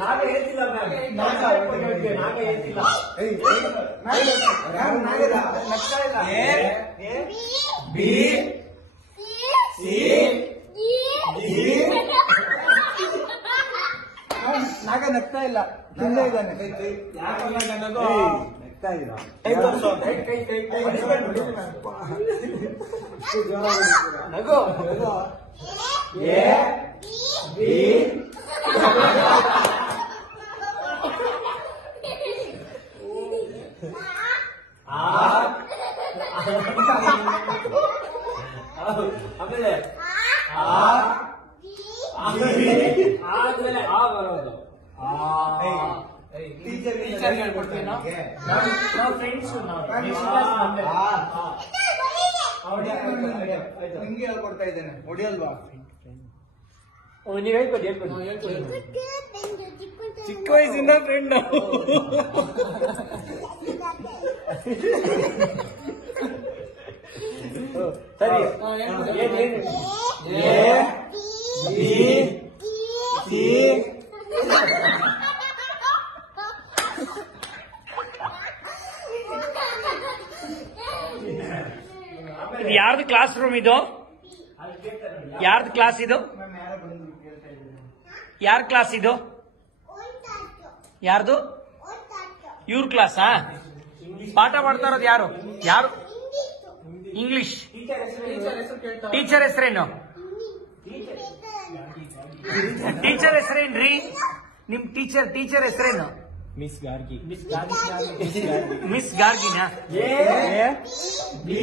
ನಾಗ ಹೇಳ್ತಿಲ್ಲ ನಾಗ ಹೇಳ್ತಿಲ್ಲ ಬಿ ಸಿ ನಾಗ ನಗ್ತಾ ಇಲ್ಲ ತಿಂದೇ ಇದ್ದಾನೆ ನಗ್ತಾ ಇಲ್ಲ ನಗು ಎ ಬಿ ಆಮೇಲೆ ಆದ್ಮೇಲೆ ಆ ಬರೋದು ಟೀಚರ್ ಹೇಳ್ಕೊಡ್ತೀವಿ ನಾವು ಫ್ರೆಂಡ್ಸ್ ನಿಮ್ಗೆ ಹೇಳ್ಕೊಡ್ತಾ ಇದ್ದೇನೆ ಹೊಡಿಯಲ್ವಾ ನೀವ್ ಹೇಳ್ಕೊಡಿ ಚಿಕ್ಕ ವಯಸ್ಸಿಂದ ಫ್ರೆಂಡ್ ಸರಿ ಎ ಬಿ ಸಿ ಇದು ಯಾರ್ದು ಕ್ಲಾಸ್ ರೂಮ್ ಇದು? ಯಾರ್ದು ಕ್ಲಾಸ್ ಇದು? ಯಾರ ಕ್ಲಾಸ್ ಇದು? ಯಾರ್ದು? ಇವ್ರ ಕ್ಲಾಸಾ? ಪಾಠ ಮಾಡ್ತಾ ಇರೋದು ಯಾರು? ಯಾರು? ಇಂಗ್ಲಿಷ್. ಟೀಚರ್ ಹೆಸರೇನು? ಟೀಚರ್ ಹೆಸರೇನ್ರಿ? ನಿಮ್ ಟೀಚರ್ ಹೆಸರೇನು? ಮಿಸ್ ಗಾರ್ಗಿ. ಮಿಸ್ ಗಾರ್ಗಿನಾ? A B